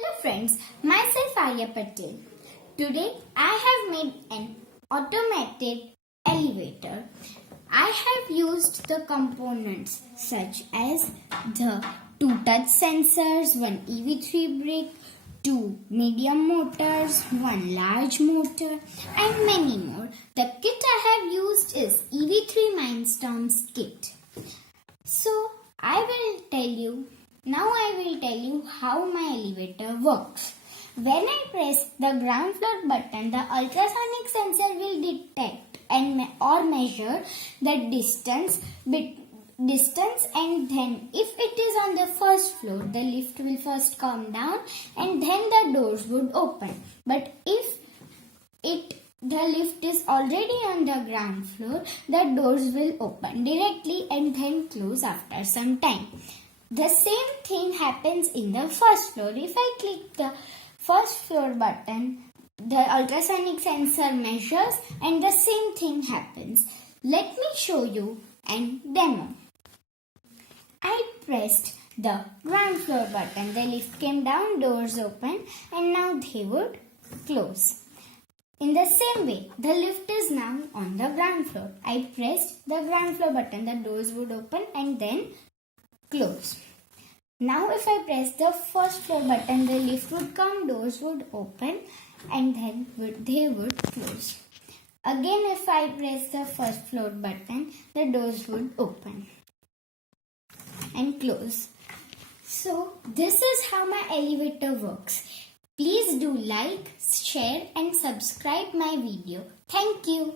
Hello friends, myself Aarya Patel. Today I have made an automated elevator. I have used the components such as the two touch sensors, one EV3 brick, two medium motors, one large motor and many more. The kit I have used is EV3 Mindstorm's kit. So I will tell you how my elevator works. When I press the ground floor button, the ultrasonic sensor will detect or measure the distance and then if it is on the first floor, the lift will first come down and then the doors would open. But if the lift is already on the ground floor, the doors will open directly and then close after some time. The same thing happens in the first floor. If I click the first floor button, the ultrasonic sensor measures and the same thing happens. Let me show you an demo. I pressed the ground floor button. The lift came down, doors opened and now they would close. In the same way, the lift is now on the ground floor. I pressed the ground floor button, the doors would open and then close. Now if I press the first floor button, the lift would come, doors would open and then they would close. Again if I press the first floor button, the doors would open and close. So this is how my elevator works. Please do like, share and subscribe my video. Thank you.